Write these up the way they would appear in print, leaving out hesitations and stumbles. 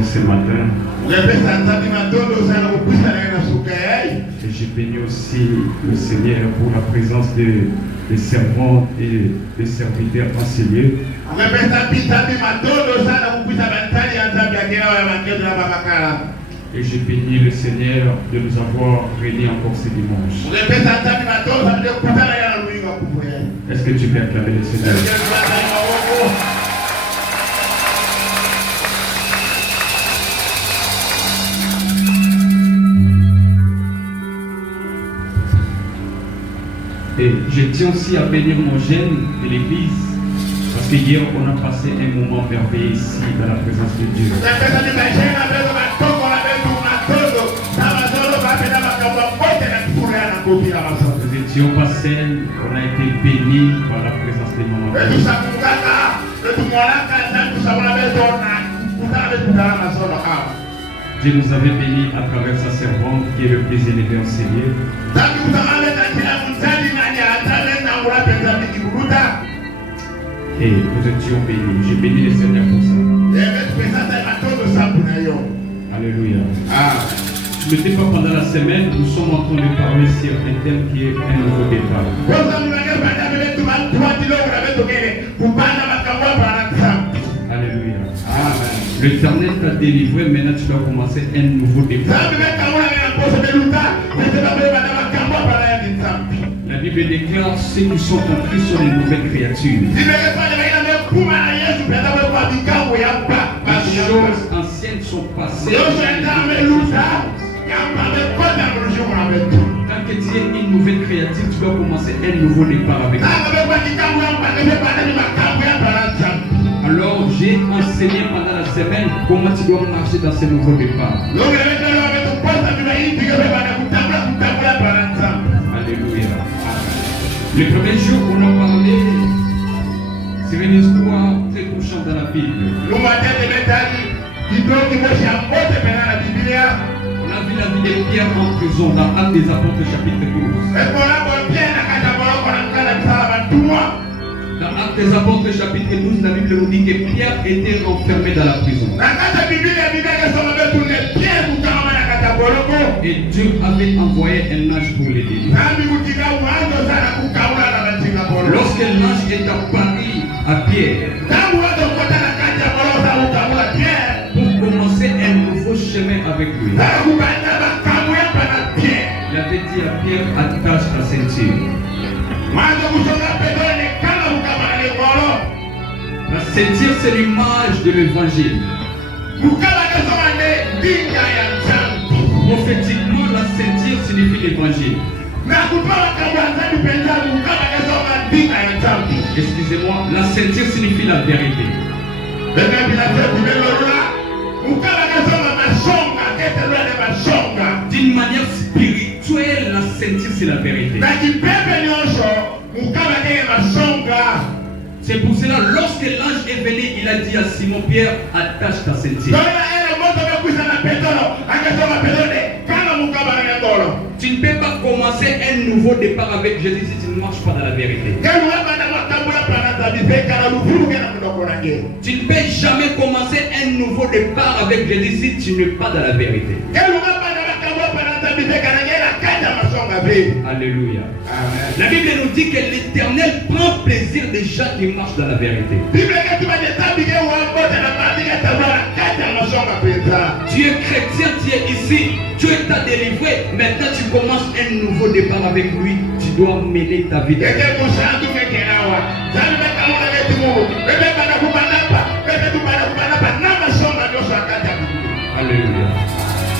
présence ce matin. Et je bénis aussi le Seigneur pour la présence des servantes et des serviteurs enseignés. Et je bénis le Seigneur de nous avoir réunis encore ce dimanche. Est-ce que tu peux acclamer le Seigneur? Et je tiens aussi à bénir mon jeune de l'église, parce que hier on a passé un moment merveilleux ici dans la présence de Dieu. Nous étions pas seuls, on a été bénis par la présence de maman. Dieu nous avait bénis à travers sa servante qui est le plus élevé enseigné. Et nous étions bénis. Je bénis le Seigneur pour ça. Alléluia. Je ne sais pas, pendant la semaine, nous sommes en train de parler sur un thème qui est un nouveau départ. Alléluia. L'Éternel t'a délivré, maintenant tu dois commencer un nouveau départ. La Bible déclare ceux qui sont en Christ sont les nouvelles créatures. Les choses anciennes sont passées. Tant que tu es une nouvelle créature, tu dois commencer un nouveau départ avec toi. Alors j'ai enseigné pendant la semaine comment tu dois marcher dans ce nouveau départ. Alléluia. Le premier jour, on a parlé sur une histoire très touchante dans la Bible. On a vu la vie de Pierre en prison dans Actes des Apôtres chapitre 12. Dans Actes des Apôtres chapitre 12, la Bible nous dit que Pierre était enfermé dans la prison. Et Dieu avait envoyé un ange pour l'aider. Lorsque l'ange est apparu à Pierre pour commencer un nouveau chemin avec lui, il avait dit à Pierre, attache ta ceinture. La ceinture, c'est l'image de l'évangile. Prophétiquement, la ceinture signifie l'évangile. Excusez-moi, la ceinture signifie la vérité. D'une manière spirituelle, la ceinture c'est la vérité. C'est pour cela, lorsque l'ange est venu, il a dit à Simon Pierre, attache ta ceinture. Tu ne peux pas commencer un nouveau départ avec Jésus si tu ne marches pas dans la vérité. Tu ne peux jamais commencer un nouveau départ avec Jésus si tu n'es pas dans la vérité. Alléluia. Amen. La Bible nous dit que l'Éternel prend plaisir des gens qui marchent dans la vérité. Tu es chrétien, tu es ici, Dieu t'a délivré, maintenant tu commences un nouveau départ avec lui, tu dois mener ta vie. Alléluia.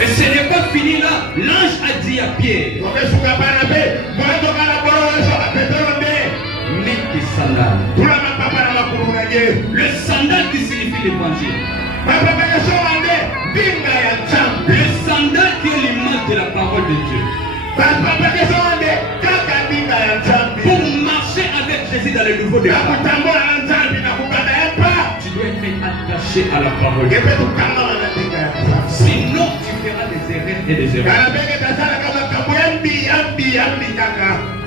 Et ce n'est pas fini là, l'ange a dit à Pierre, mets tes sandales. Le sandal qui signifie l'évangile. Le sandal qui est l'image de la parole de Dieu. Pour marcher avec Jésus dans le nouveau départ, tu dois être attaché à la parole de Dieu. Sinon, tu feras des erreurs et des erreurs.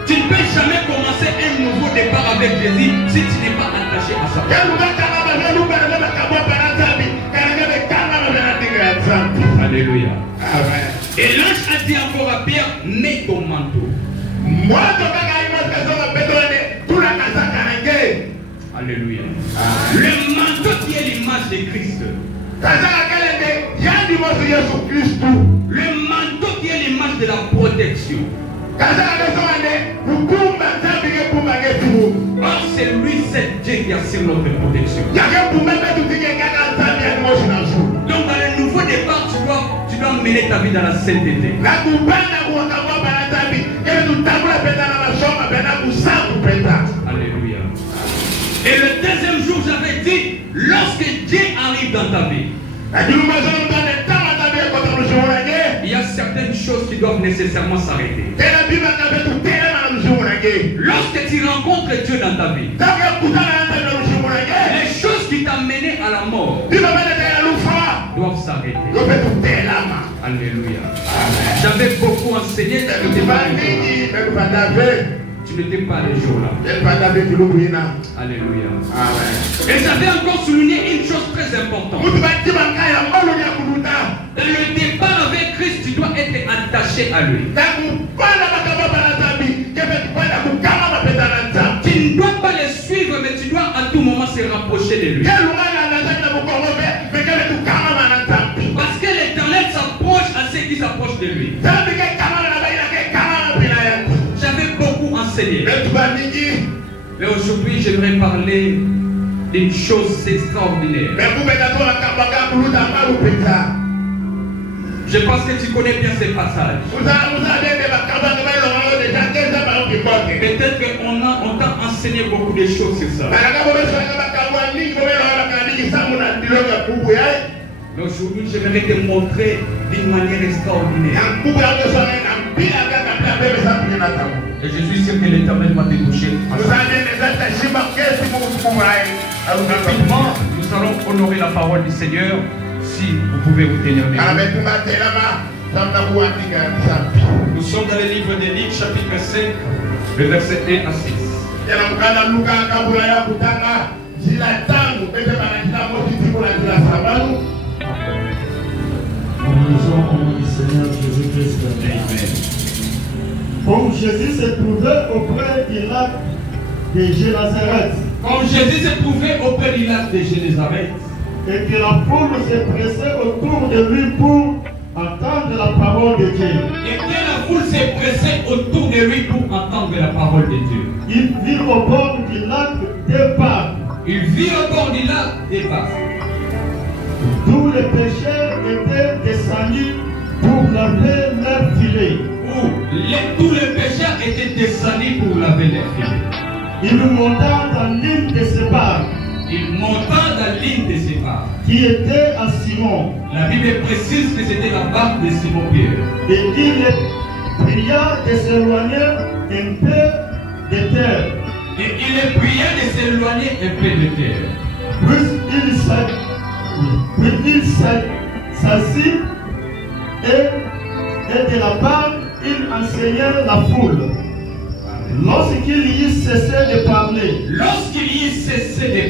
Tu ne peux jamais commencer un nouveau départ avec Jésus si tu n'es pas attaché à sa parole. Alléluia. Amen. Et l'ange a dit encore à Pierre, mets ton manteau. Alléluia. Le manteau qui est l'image de Christ. Le manteau qui est l'image de la protection. Or, c'est lui, c'est Dieu qui assure notre protection. Donc, dans le nouveau départ, tu dois mener ta vie dans la sainteté. Alléluia. Et le deuxième jour, j'avais dit, lorsque Dieu arrive dans ta vie, il y a certaines choses qui doivent nécessairement s'arrêter. Lorsque tu rencontres Dieu dans ta vie, les choses qui t'ont mené à la mort doivent s'arrêter. Alléluia. J'avais beaucoup enseigné, tu n'étais pas les jours là. Alléluia. Et j'avais encore souligné une chose très importante. Dans le départ avec Christ, tu dois être attaché à lui. Tu ne dois pas les suivre, mais tu dois à tout moment se rapprocher de lui. Parce que l'Éternel s'approche à ceux qui s'approchent de lui. J'avais beaucoup enseigné. Mais aujourd'hui, j'aimerais parler d'une chose extraordinaire. Je pense que tu connais bien ces passages. Peut-être qu'on t'a enseigné beaucoup de choses sur ça. Mais aujourd'hui, j'aimerais te montrer d'une manière extraordinaire. Et je suis sûr que l'Éternel va te toucher. Rapidement, nous allons honorer la parole du Seigneur. Si vous pouvez vous tenir debout. Nous sommes dans le livre de Luc, chapitre 5, le verset 1 à 6. Nous lisons au nom du Seigneur Jésus-Christ. Amen. Comme Jésus se trouvait auprès du lac de Génézareth. Comme Jésus se trouvait auprès du lac de Génézareth. Et que la foule se pressait autour de lui pour entendre la parole de Dieu. Et que la foule s'est pressée autour de lui pour entendre la parole de Dieu. Il vit au bord du lac des barques. Il vit au bord du lac des barques. D'où les pêcheurs étaient descendus pour laver leurs filets. Où tous les pécheurs étaient descendus pour laver leurs filets. Il monta dans l'une de ces barques. Il monta dans l'une de ces barques. Qui était à Simon. La Bible précise que c'était la barque de Simon-Pierre. Et il pria de s'éloigner un peu de terre. Et il est prié de s'éloigner un peu de terre. Puis il s'assit et de la barque il enseignait la foule. Lorsqu'il y cessé de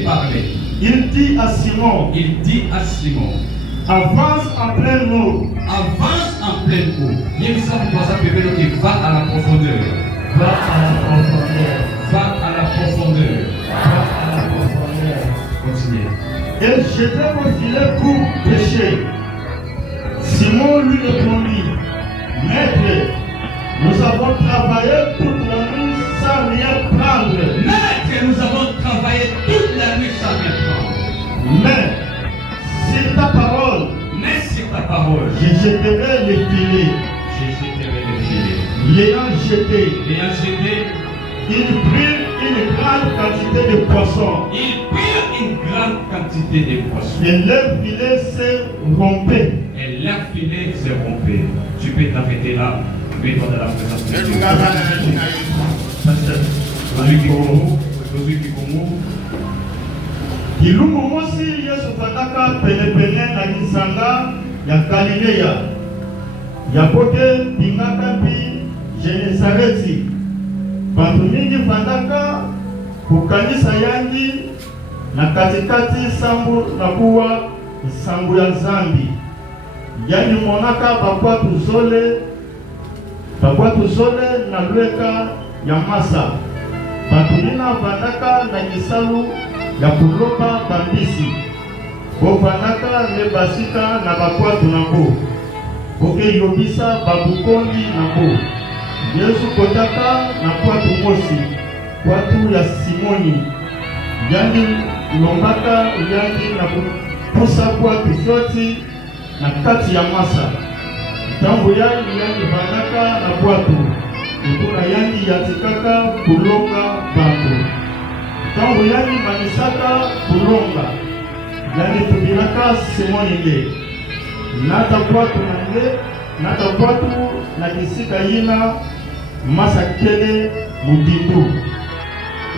parler, il dit à Simon, avance en pleine eau. Avance en pleine eau. Il y a une sorte de qui va à la profondeur. Va à la profondeur. Va à la profondeur. Va à la profondeur. Continuez. Et jetait vos filets pour pêcher. Simon lui répondit, Maître, nous avons travaillé toute la nuit sans rien prendre. Maître, nous avons travaillé toute la nuit sans rien prendre. Mais sur ta parole, je jeterai les filets. L'ayant jeté, il prit une grande quantité de poissons. Et leurs filets se rompaient. Tu peux t'arrêter là. Vivre dans la présence de Dieu. Kilumu mosi Yesu fandaka penepene na lisanga ya Galileya. Yapote bingaka mpi Genezareti. Bantu mingi fandaka kukanisa yangi na katikati sambu na kuwa sambu ya zambi. yani monaka bakwatu zole na lweka ya masa. Batulina vanaka na kisalu ya kuloba bambisi. Bovanaka ne basika na bakwatu nabo. Boke yobisa babukondi nabo. Yesu kotaka na kwatu mosi, kwatu ya Simoni. Yani lombaka yani na kupusa kwatu fyoti na kati ya masa. Tambo yani vanaka na kwatu. Ikuna yani yatikaka kulonga bantu. Tambo yani manisaka kulonga. Yani tubiraka Simoni le. Nata kwatu na kisika yina masa kele mudindu.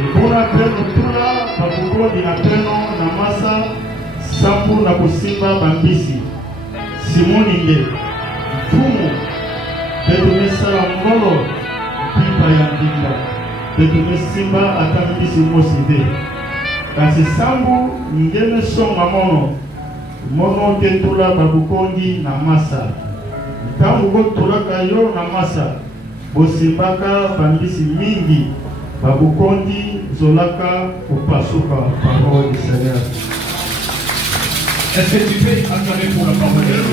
Ikuna peno tula pakukondi na peno na masa sampu na kusimba bambisi. Simoni le. Mfumu betumesala ngolo pipa ya ndinda. Betumesimba atambisi moside. Kasi sambu ngeme songa mono ketula babukondi na masa. Ntangu gotulaka yo na masa. Bosimbaka bambisi mingi. Babukondi zolaka upasuka. Parole du Seigneur. Est-ce que tu peux acclamer pour la parole de Dieu?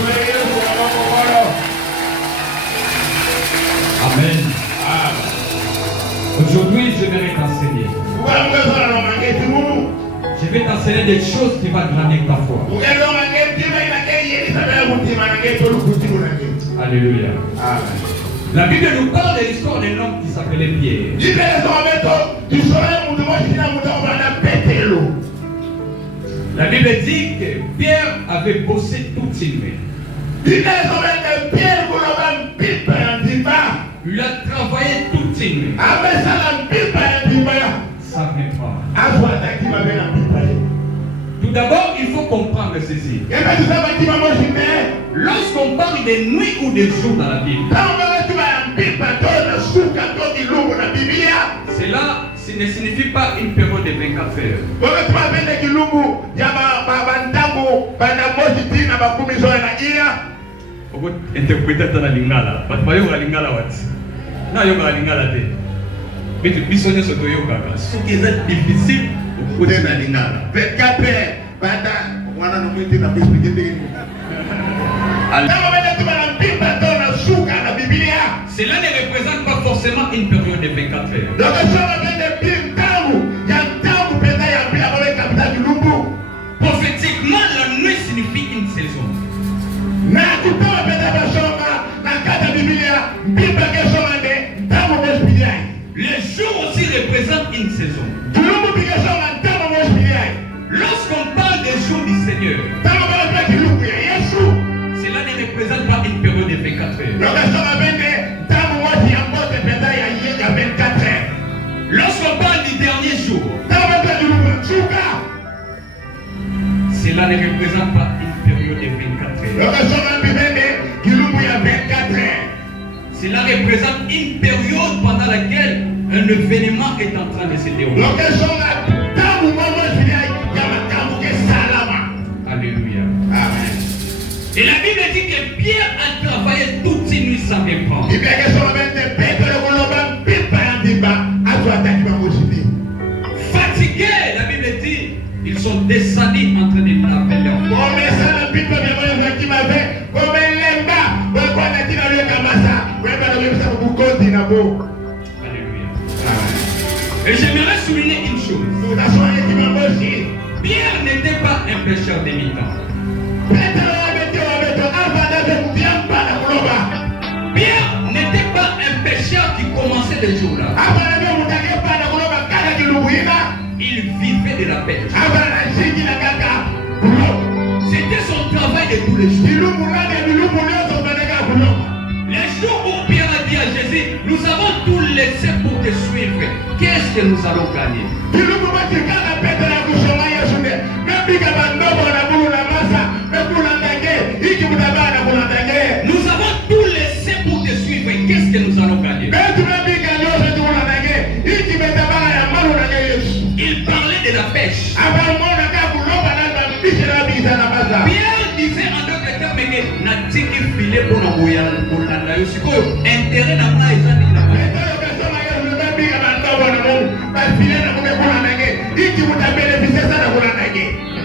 Amen. Aujourd'hui, je vais t'enseigner. Je vais t'enseigner des choses qui vont grandir ta foi. Alléluia. La Bible nous parle de l'histoire d'un homme qui s'appelait Pierre. La Bible dit que Pierre avait bossé toute une nuit. Il a travaillé toute une nuit. Ça ne pas. Tout d'abord, il faut comprendre ceci. Lorsqu'on parle de nuit ou de jour dans la Bible, cela ne signifie pas une période de 24 heures. Interpréter dans la lingala. Pas de la lingala what? Non, il y a la lingala. Mais tu peux sonner ce que tu as. Ce qui est difficile, au côté de la lingala. 24 heures. Cela ne représente pas forcément une période de 24 heures. Prophétiquement, la nuit signifie une saison. Les jours aussi représentent une saison. Lorsqu'on parle des jours du Seigneur, cela ne représente pas une période de 24 heures. Lorsqu'on parle du dernier jour, cela ne représente pas une période de 24 heures. Cela représente une période pendant laquelle un événement est en train de se dérouler. Alléluia. Amen. Et la Bible dit que Pierre a travaillé toute une nuit sans reprendre. Fatigués, la Bible dit, ils sont descendus en train de laver leur corps. Alléluia. Et j'aimerais souligner une chose. Pierre n'était pas un pécheur débutant. Pierre n'était pas un pécheur qui commençait le jour-là. Il vivait de la pêche. C'était son travail de tous les jours. Les jours où Pierre a dit à Jésus, nous avons tout laissé pour te suivre. Qu'est-ce que nous allons gagner? Nous avons tout laissé pour te suivre. Qu'est-ce que nous allons gagner? Il parlait de la pêche. Pierre disait en d'autres termes que natiki filé pour n'envoyer pour la naïo. C'est quoi intérêt n'a pas été mis là.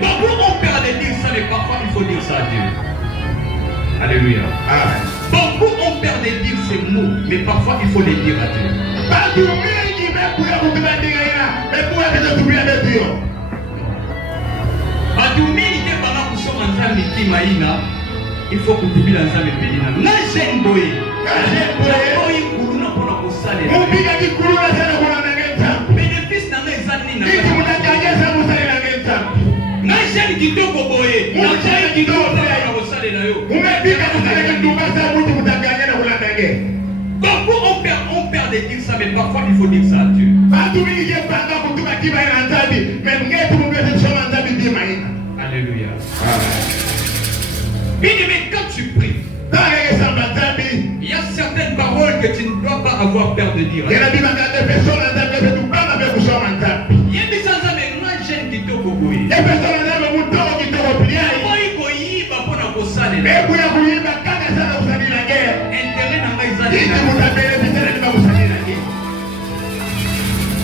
Beaucoup ont peur de dire ça, mais parfois il faut dire ça à Dieu. Alléluia. Beaucoup ont peur de dire ces mots, mais parfois il faut les dire à Dieu. Il faut que tu vives dans un pays. Na jeune boy. Bénéfice dans les années. Na jeune qui te boboye. Na jeune qui te beaucoup ont peur de dire ça, mais parfois il faut dire ça à Dieu. Alléluia. Mais quand tu pries, il y a certaines paroles que tu ne dois pas avoir peur de dire. Il y a des gens qui te boboye.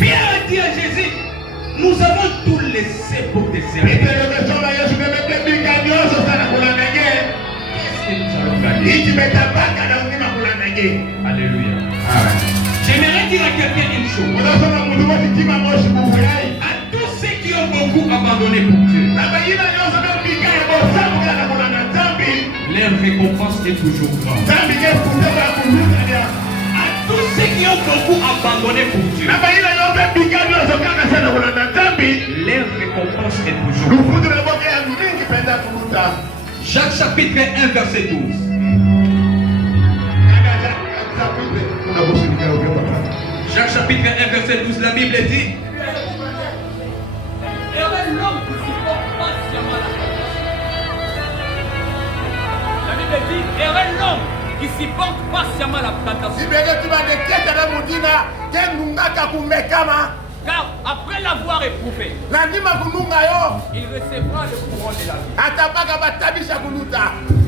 Pierre a dit à Jésus, nous avons tout laissé pour te servir. Qu'est-ce que nous allons gagner? Alléluia. J'aimerais dire à quelqu'un une chose. À tous ceux qui ont beaucoup abandonné pour Dieu, leur récompense est toujours grande. À tous ceux qui ont beaucoup abandonné pour Dieu, leur récompense est toujours grande. Jacques chapitre 1 verset 12. Jacques chapitre 1 verset 12, la Bible dit. Heureux l'homme qui supporte patiemment la tentation. Car après l'avoir éprouvé, il recevra le couronne de la vie.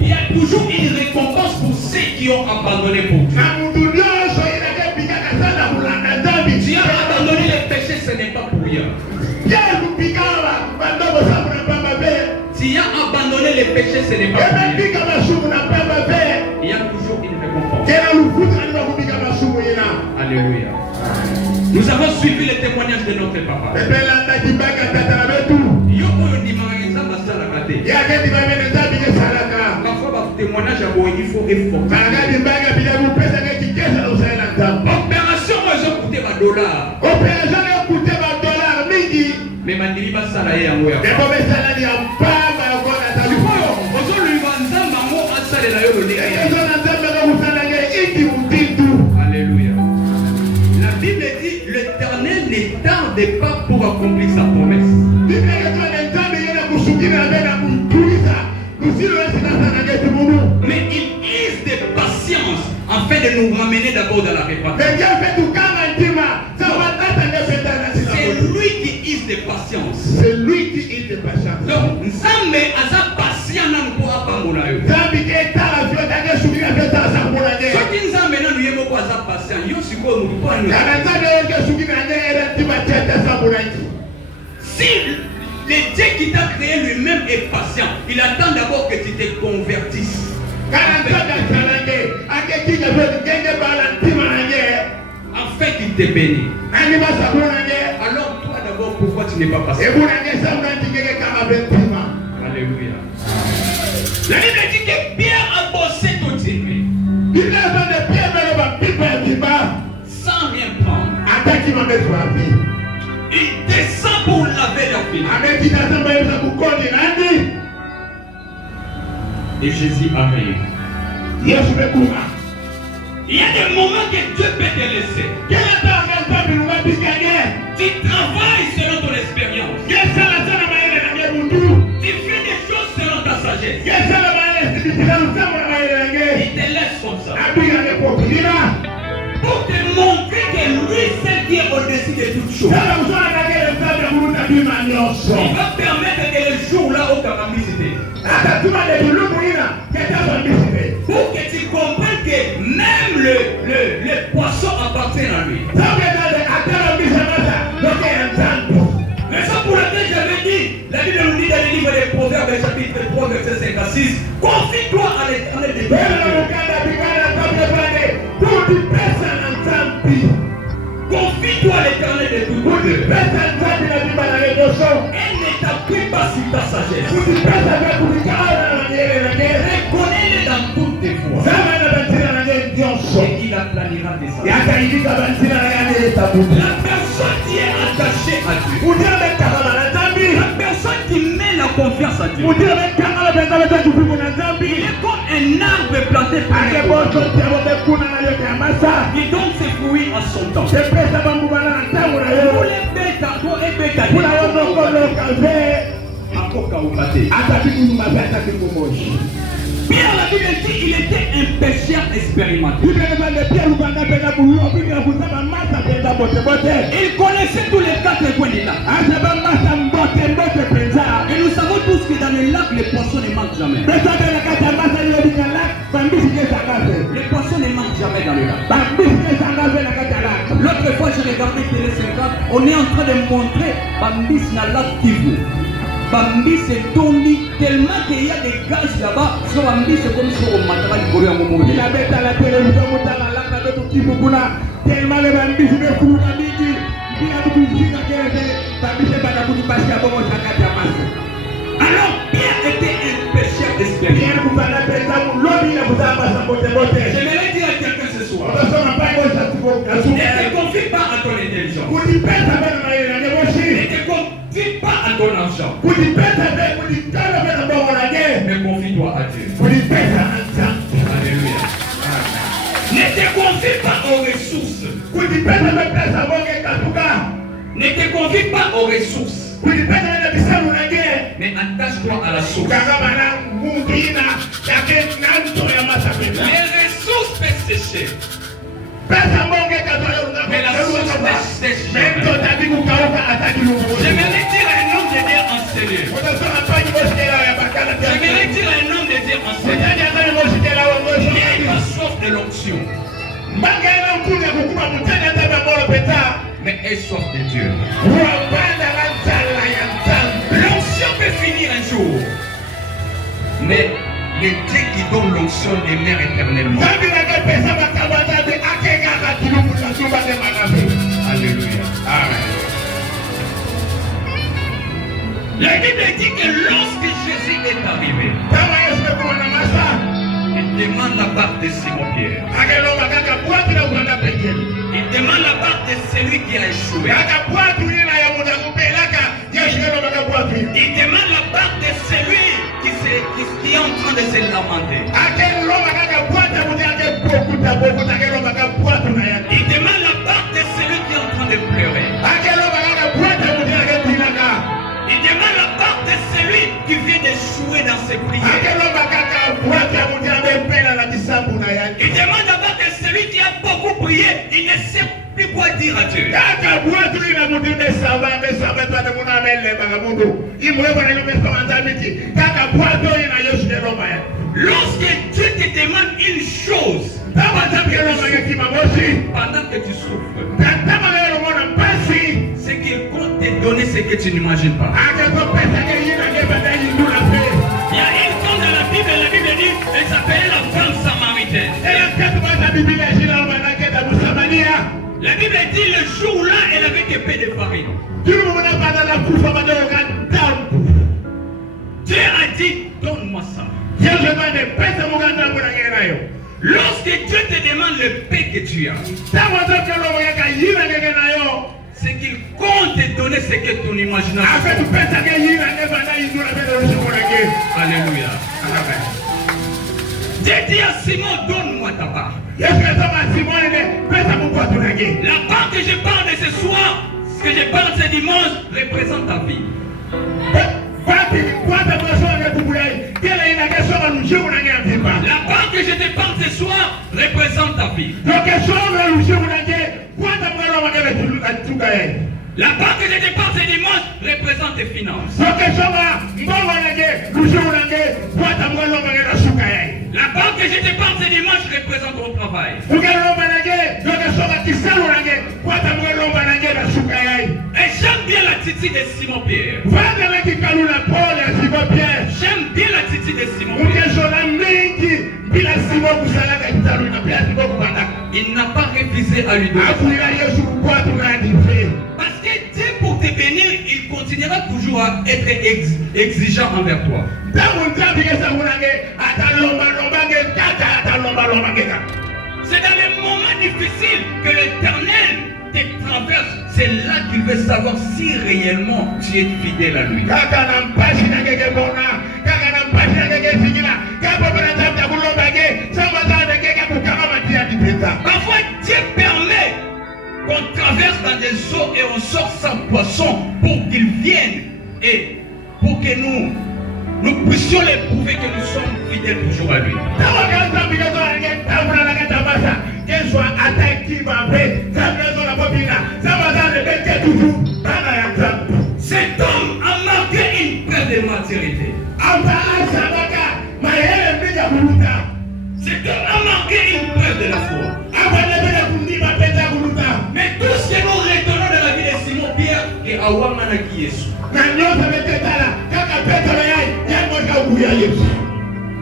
Il y a toujours une récompense pour ceux qui ont abandonné pour Dieu. Tu as abandonné les péchés, ce n'est pas pour rien. Tu as abandonné les péchés, ce n'est pas pour rien. Il y a toujours une récompense. Alléluia. Nous avons suivi le témoignage de notre papa. Parfois, votre témoignage il faut effort. Opération, moi j'ai coûté ma dollar. Mais ma dit pas ça là et à moi. Alléluia. La Bible dit l'Éternel ne tarde pas pour accomplir sa promesse. Mais il use de patience afin de nous ramener d'abord dans la repentance. C'est lui qui use de patience. C'est lui qui use de patience. Donc, Nzambe aza patient na pour apambola yo. Soki Nzambe na luyemo kwa aza patient, yo siko mu kwa no. Si le Dieu qui t'a créé lui-même est patient, il attend d'abord que tu te convertisses. Afin qu'il te bénisse. Alors toi d'abord, pourquoi tu n'es pas patient? Alléluia. La Bible dit que Pierre a bossé toute cette nuit. Sans rien prendre. Il descend pour laver leur vie. Et Jésus arrive. Il y a des moments que Dieu peut te laisser. Tu travailles selon ton expérience. Tu fais des choses selon ta sagesse. Il te laisse comme ça. Pour te montrer que lui, c'est qui est au-dessus de toutes choses. Il va permettre que le jour là où tu as visité. Elle ne t'appuie pas sur ta sagesse. Reconnais-le dans toutes tes voies. Et il aplanira tes sages. La personne qui est attachée à Dieu, la personne qui met la confiance à Dieu, il est comme un arbre planté par les eaux. Il donne ses fruits à son temps. Pierre, la Bible dit qu'il était un pécheur expérimenté. Il connaissait tous les 4 coins du lac. Et nous savons tous que dans le lac, les poissons ne manquent jamais. Les poissons ne manquent jamais dans le lac. L'autre fois, j'ai regardé Télé 50, on est en train de montrer Bambis dans le lac Kivu. Bambis est tombé tellement qu'il y a des gaz là-bas. Sur Bambis, c'est comme si on m'attendait le gourou à mon moment. Il a mis à la télévision, on a la lac de Kivu. Tellement les Bambis, ils me foutent la midi. Il a tout dit qu'il y avait Bambis, c'est pas la boutique parce qu'il y a beaucoup de chacun. Alors, Pierre était un pécheur expérimenté. J'aimerais dire à quelqu'un ce soir, ne te confie pas à ton intelligence. Ne te confie pas à ton argent. Mais confie-toi à Dieu. Alléluia. Ne te confie pas aux ressources. Ne te confie pas aux ressources. Mais attache-toi à la source. Les ressources peuvent sécher. Mais la source ne sèche jamais. J'aimerais dire un nom de Dieu enseigné. J'aimerais dire un nom de Dieu enseigné. Il va soif de l'onction. Mais elle soif de Dieu. L'onction peut finir un jour. Mais le Dieu qui donne l'onction demeure éternellement. Alléluia. Amen. La Bible dit que lorsque Jésus est arrivé, il demande la barque de Simon-Pierre. Il demande la barque de celui qui a échoué. Il demande la barque de celui qui est en train de se lamenter. Il demande la barque de celui qui est en train de pleurer. Il demande la barque de celui qui vient d'échouer dans ses prières. Il demande la barque de celui qui a beaucoup prié. Il ne sait plus quoi dire à Dieu. Lorsque Dieu te demande une chose, pendant que tu souffres, c'est qu'il compte te donner ce que tu n'imagines pas. Il y a une femme dans la Bible dit, elle s'appelait la femme samaritaine. La Bible dit le jour-là, elle avait des paix de farine. Dieu a dit, donne-moi ça. Lorsque Dieu te demande le paix que tu as, c'est qu'il compte te donner ce que ton imagination. Alléluia. Amen. Dieu dit à Simon, donne-moi ta part. La part que je parle de ce soir, ce que je parle ce dimanche, représente ta vie. La part que je te parle ce soir représente ta vie. La part que je te parle ce dimanche représente tes finances. La part que je te parle ce dimanche représente ton travail. Et j'aime bien l'attitude de Simon-Pierre. J'aime bien l'attitude de Simon-Pierre. Il n'a pas refusé à lui donner. Parce que Dieu doit être exigeant envers toi. C'est dans les moments difficiles que l'Éternel te traverse. C'est là qu'il veut savoir si réellement tu es fidèle à lui. Parfois Dieu permet qu'on traverse dans des eaux et on sort sans poisson pour qu'ils viennent et pour que nous puissions les prouver que nous sommes fidèles toujours à lui. Cet homme a marqué une perte de maturité. Cet homme a marqué une perte de la foi. Mais tout ce que nous retenons de la vie de Simon Pierre est Awamana qui est sous.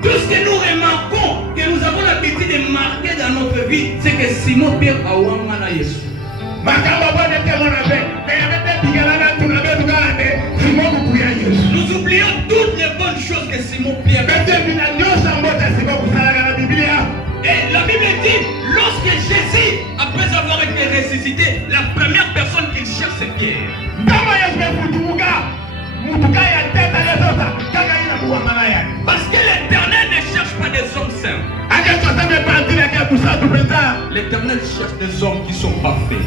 Tout ce que nous remarquons, que nous avons l'habitude de marquer dans notre vie, c'est que Simon Pierre a Awamana Yesu. Nous oublions toutes les bonnes choses que Simon Pierre a fait. Et la Bible dit, lorsque Jésus, après avoir été ressuscité, la première personne qu'il cherche, c'est Pierre. Parce que l'Éternel ne cherche pas des hommes saints. L'Éternel cherche des hommes qui sont parfaits.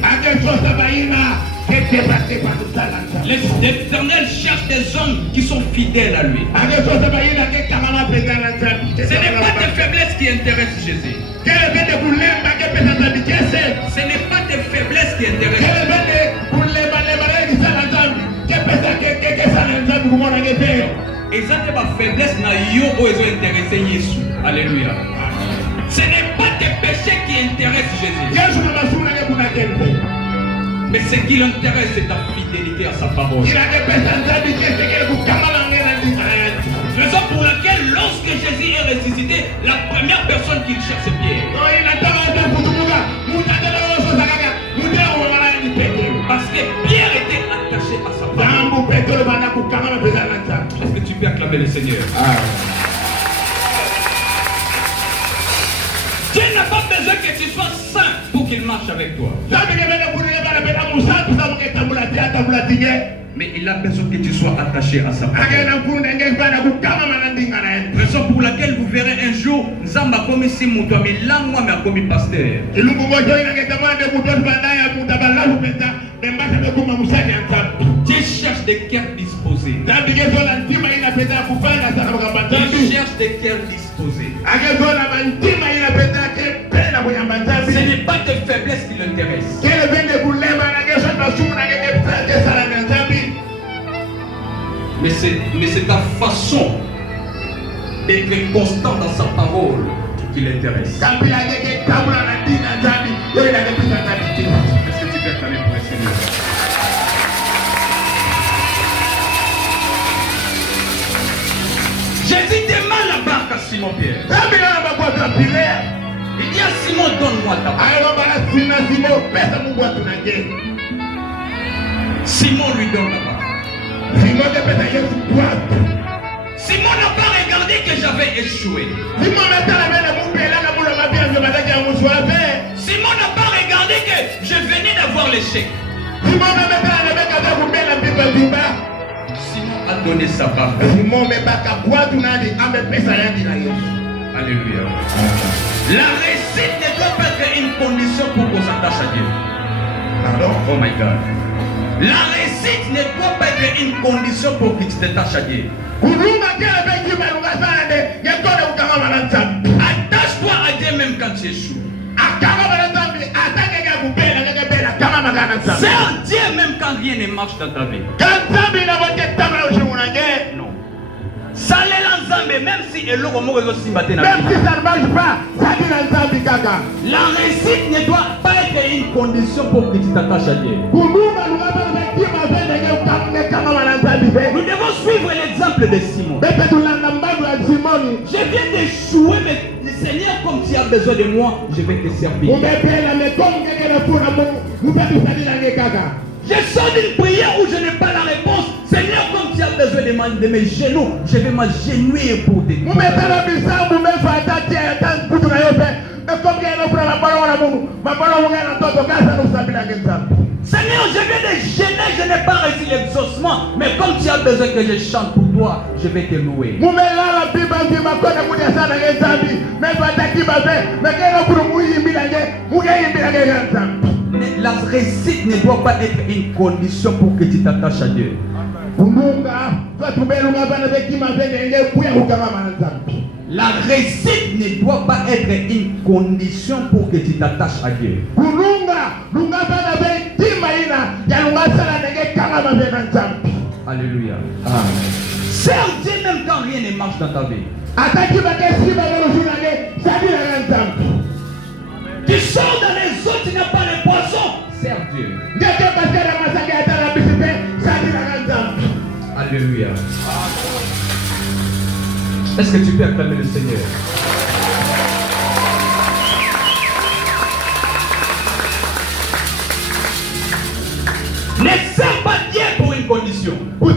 L'Éternel cherche des hommes qui sont fidèles à lui. Ce n'est pas tes faiblesses qui intéressent Jésus. Ce n'est pas tes faiblesses qui intéressent Jésus. Et ça c'est ma faiblesse na yo où ils ont intéressé Jésus. Alléluia. Ce n'est pas tes péchés qui intéressent Jésus. Mais ce qui l'intéresse, c'est ta fidélité à sa parole. Raison pour laquelle lorsque Jésus est ressuscité, la première personne qu'il cherche c'est Pierre. Parce que Pierre était attaché à sa parole. Est-ce que tu peux acclamer le Seigneur? Dieu n'a pas besoin que tu sois saint pour qu'il marche avec toi. Mais il a besoin que tu sois attaché à sa parole. Raison pour laquelle vous verrez un jour Nzamba comme ici Moutoua Milangwa mais comme pasteur. Dieu cherche des cœurs disposés. Dieu cherche des cœurs disposés. Ce n'est pas tes faiblesses qui l'intéressent. Mais c'est ta façon d'être constant dans sa parole qui l'intéresse. Est-ce que tu peux acclamer pour le Seigneur? Jésus démarre la barque à Simon Pierre. Il dit à Simon, donne-moi ta barque. Simon lui donne la barque. Simon n'a pas regardé que j'avais échoué. Simon n'a pas regardé que je venais d'avoir l'échec. Simon a donné sa barque. Alléluia. La réussite ne doit pas être une condition pour qu'on s'attache à Dieu. Oh my God. La réussite ne doit pas être une condition pour que tu t'attaches à Dieu. Attache-toi à Dieu même quand tu échoues. Sers Dieu même quand rien ne marche dans ta vie. Non. Salela Nzambe même si eloko moko ezosimba te na vie. Même si ça ne marche pas, la réussite ne doit pas être une condition pour que tu t'attaches à Dieu. Nous devons suivre l'exemple de Simon. Je viens d'échouer, mais le Seigneur, comme tu as besoin de moi, je vais te servir. Je sors d'une prière où je n'ai pas la réponse. Seigneur, comme tu as besoin de mes genoux, je vais m'agenouiller pour te dire. Seigneur, je viens de gêner, je n'ai pas reçu l'exaucement, mais comme tu as besoin que je chante pour toi, je vais te louer. La réussite ne doit pas être une condition pour que tu t'attaches à Dieu. La réussite ne doit pas être une condition pour que tu t'attaches à Dieu. Alléluia. Serve Dieu même quand rien ne marche dans ta vie. Tu sors dans les eaux, tu n'as pas les poissons. Serve Dieu. Alléluia. Est-ce que tu peux acclamer le Seigneur? Ne serve pas Dieu pour une condition. Ne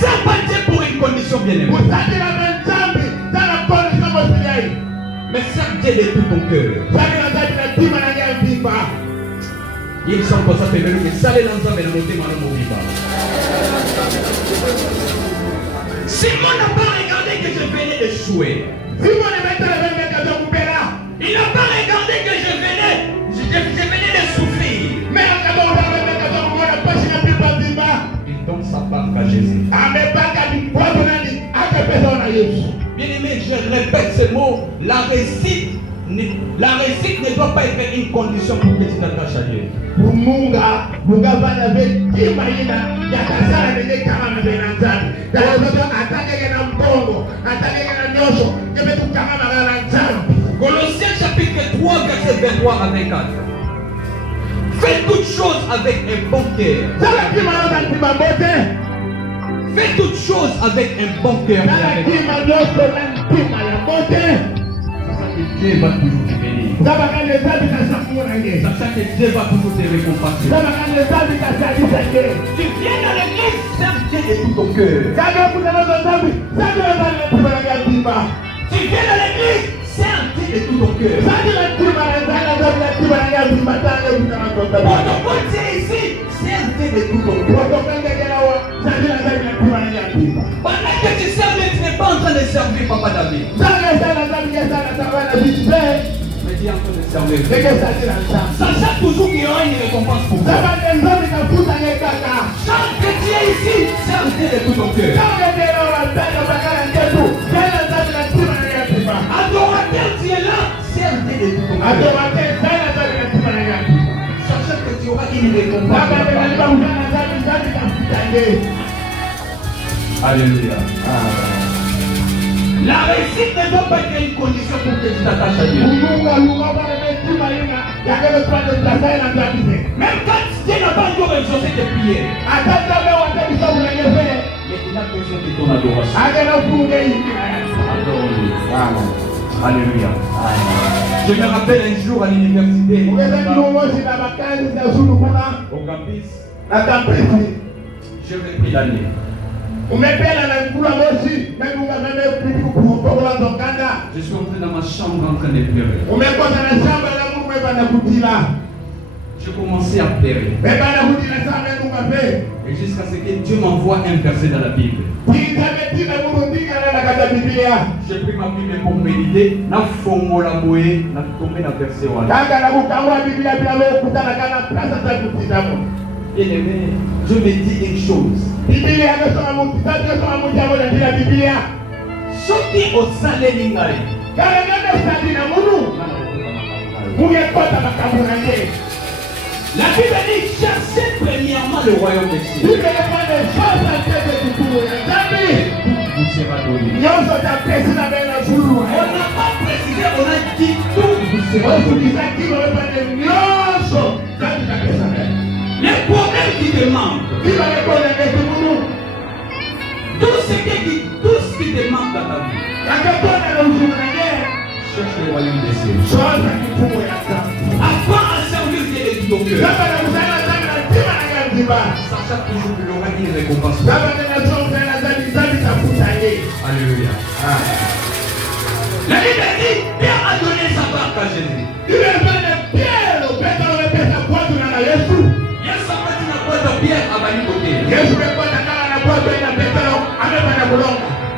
serve pas Dieu pour une condition bien-aimée. Mais serve Dieu de tout ton cœur. Ils sont comme ça, mais salé l'ensemble et le noté maintenant mon vivant. Simon n'a pas regardé que je venais d'échouer. Il n'a pas regardé que je venais de souffrir. Il donne sa part à Jésus. Bien-aimé, je répète ce mot, la réussite ne doit pas être une condition pour que tu t'attaches à Dieu. Colossiens chapitre 3 verset 23 à 24. Faites toutes choses avec un bon cœur. Faites toutes choses avec un bon cœur. Dieu va toujours te bénir. C'est ça que Dieu va toujours te récompenser. Tu viens dans l'église, serve Dieu de tout ton cœur. Tu viens dans l'église, serve Dieu de tout ton cœur. Quand tu es ici, serve Dieu de tout ton cœur. Pendant que tu sers Dieu, tu n'es pas en train de servir Papa David. Mais tu es en train de servir. Sachant toujours qu'il y aura une récompense pour toi. Quand tu es ici, serve Dieu de tout ton cœur. Adorateur, tu es là, serve Dieu de tout ton cœur. Sachant que tu auras une récompense. Alléluia. La réussite ne doit pas être une condition pour que tu t'attaches à Dieu. Même quand Dieu n'a pas encore exaucé tes prières, mais il a besoin de ton adoration. Adore-lui. Alléluia. Je me rappelle un jour à l'université, au campus, je repris l'année. Je suis entré dans ma chambre en train de pleurer. Je commençais à pleurer. Et jusqu'à ce que Dieu m'envoie un verset dans la Bible. J'ai pris ma Bible pour méditer. Je suis tombé dans le verset. Bien-aimé, je me dis une chose. Soki osale lingai. La Bible dit cherchez premièrement le royaume des cieux. Vous sera donné. On n'a pas précisé, on a dit tout vous sera donné. Les problèmes qui te manquent, tout ce qui te manque dans ta vie, cherche le royaume des cieux. Apprends à servir Dieu de tout ton cœur. sachant toujours qu'il aura une récompense. Alléluia. La Bible dit, Pierre a donné sa barque à Jésus. Yes, en fait, il n'a pas de Pierre à côté.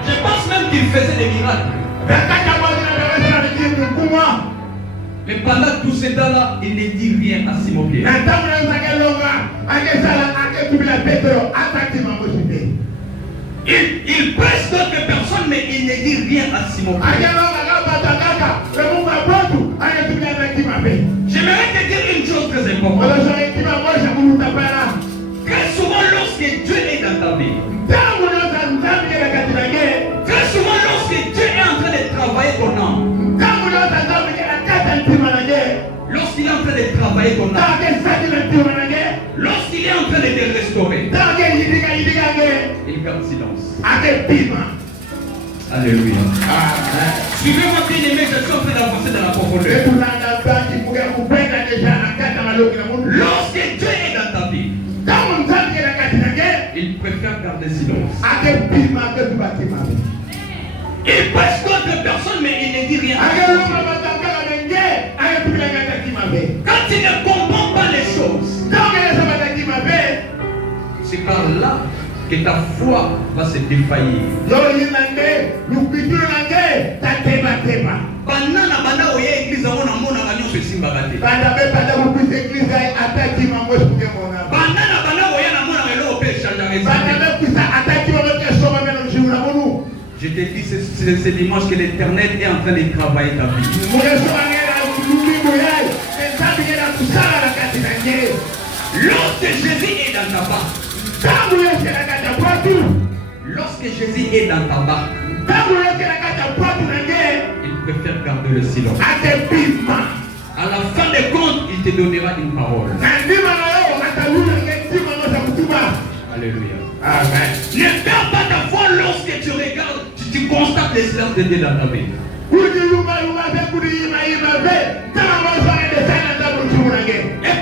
Je pense même qu'il faisait des miracles. Mais pendant tout ce temps-là, il ne dit rien à Simon-Pierre. Il presse d'autres personnes, mais il ne dit rien à Simon-Pierre. J'aimerais te dire une chose très importante. Très souvent, lorsque Dieu est dans ta vie, très souvent, lorsque Dieu est en train de travailler ton âme, lorsqu'il est en train de travailler ton âme, lorsqu'il est en train de te restaurer, il garde silence. Alléluia. Suivez-moi bien aimé, je suis en train d'avancer dans la profondeur. Lorsque Dieu est dans ta vie, il préfère garder silence. Il presse d'autres personnes, mais il ne dit rien. Quand il ne comprend pas les choses, c'est par là que ta foi va se défaillir. Je te dis ce dimanche que l'Éternel est en train de travailler ta vie. Lorsque Jésus est dans ta barque, lorsque Jésus est dans ta barque, il préfère garder le silence. À la fin des comptes, il te donnera une parole. Alléluia. Amen. Ne perds pas ta foi lorsque tu regardes, tu constates les silence de Dieu dans ta vie. Et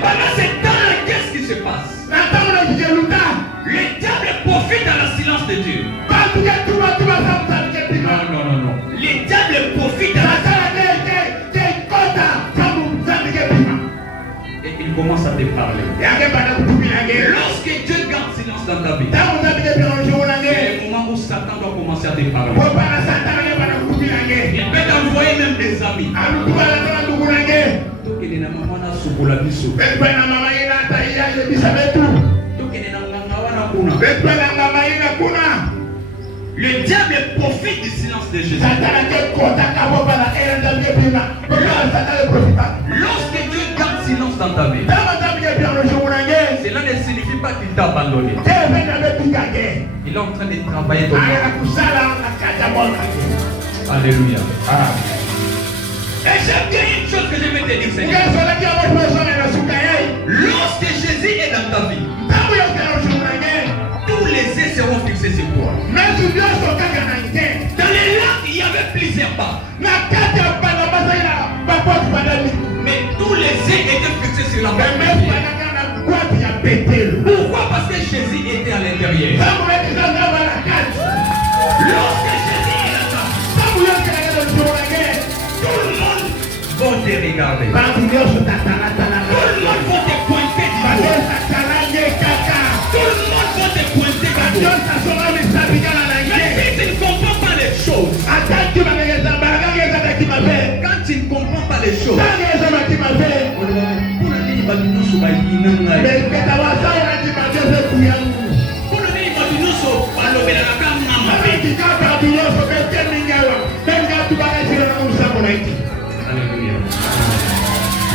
pendant ce temps-là, qu'est-ce qui se passe? Le diable profite dans le silence de Dieu. Non. Le diable profite dans et il commence à te parler. Lorsque Dieu garde silence dans ta vie, c'est le moment où Satan doit commencer à te parler. Il peut t'envoyer même des amis. Le diable profite du silence de Jésus. Lorsque Dieu garde silence dans ta vie, cela ne signifie pas qu'il t'a abandonné. Il est en train de travailler ton âme. Alléluia. Et j'aime bien une chose que je vais te dire, Seigneur. Lorsque Jésus est dans ta vie, tous les yeux seront fixés sur toi. Dans les lacs, il y avait plusieurs pas. Mais tous les yeux étaient fixés sur la même. Pourquoi? Parce que Jésus était à l'intérieur. Lorsque Jésus est là, tout le monde va te regarder. Tout le monde va te pointer du doigt. Tout le monde va te pointer du doigt. Mais si tu ne comprends pas les choses, quand tu ne comprends pas les choses,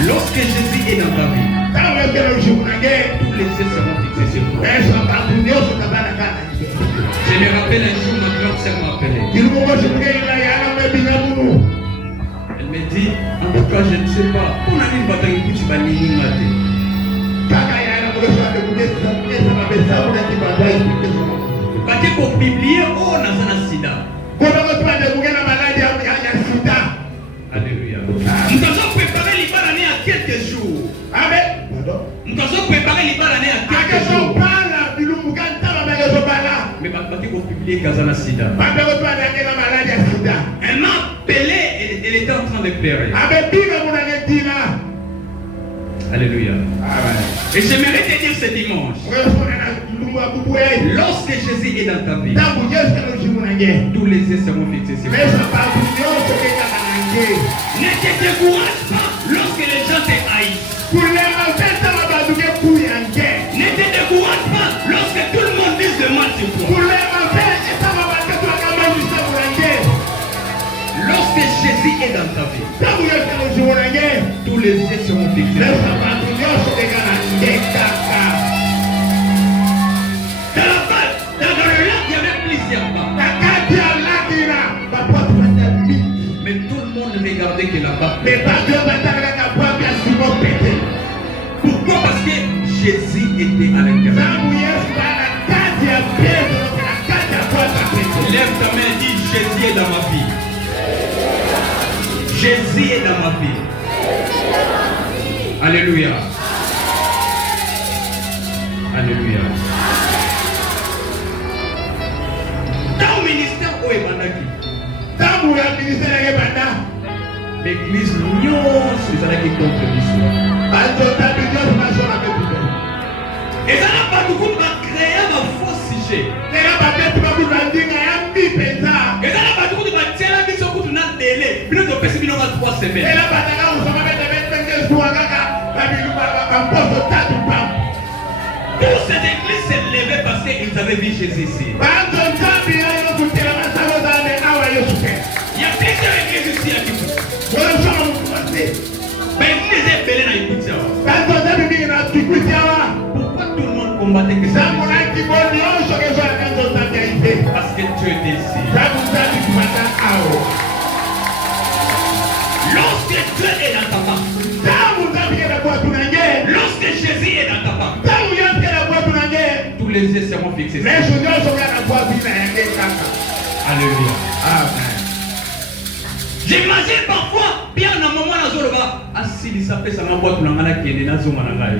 lorsque Jésus est dans ta vie, tous les yeux seront fixés sur toi. Je me rappelle un jour, notre grande sœur m'a appelé. Elle me dit, en tout cas, je ne sais pas, on a une bataille qui va l'ignorer. Parce que pour publier, on a un sida. Alléluia. Nous avons préparé l'Ibaranais à quelques jours. Amen. Nous avons préparé l'Ibaranais à quelques jours. appelé Kazana Sida. Un m'a appelé, elle était en train de pleurer. Alléluia. Et j'aimerais te dire ce dimanche, lorsque Jésus est dans ta vie, tous les yeux seront fixés sur toi. Ne te décourage pas lorsque les gens te haïssent. Ne te décourage pas lorsque tout le monde dit de mal sur toi. Lorsque Jésus est dans ta vie, tous les yeux seront fixés. Dans le lac, il y avait plusieurs barres. Mais tout le monde regardait que la barre. Pourquoi? Parce que Jésus était à l'intérieur. Lève ta main et dis: Jésus est dans ma vie. Jésus est dans ma vie. Alléluia. Alléluia. Dans le ministère où est Bandaki, l'église nyonso ezalaki contre biso. ezala bato kutu bacréa bafaux sujet. ezala bato kutu batiela biso kutu na dele bino topesi bino ka 3 semaines. Toute cette église s'est levée parce qu'ils avaient vu Jésus ici. Il y a plusieurs églises ici à Kipu. Mais l'église est belle dans Ikutia. Pourquoi tout le monde combattait que ça? Parce que Dieu était ici. Lorsque Dieu est dans ta part, lorsque Jésus est dans ta part, tous les yeux seront fixés. Alléluia. Amen. J'imagine parfois, bien dans un moment, assis, il s'appelle sa maman, tu n'as pas qui est dans son manangaï.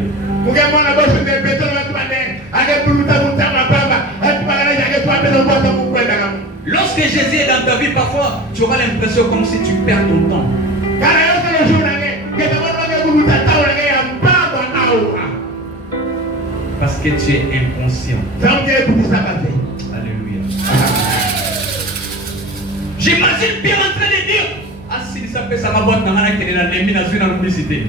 Lorsque Jésus est dans ta vie, parfois, tu auras l'impression comme si tu perds ton temps. Parce que tu es inconscient. Alléluia. J'imagine bien en train de dire: ah, si ça fait ça, ma boîte n'a rien qu'elle est là, les mines à suivre dans la publicité.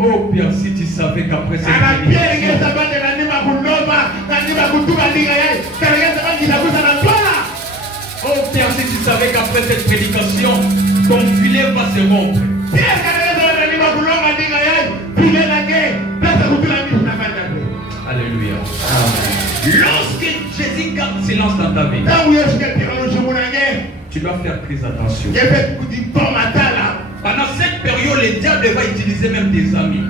Oh Pierre, si tu savais qu'après cette oh Pierre, si tu savais qu'après cette prédication, ton filet va se rompre. Alléluia. Lorsque Jésus garde silence dans ta vie, tu dois faire très attention. Pendant cette période, le diable va utiliser même tes amis.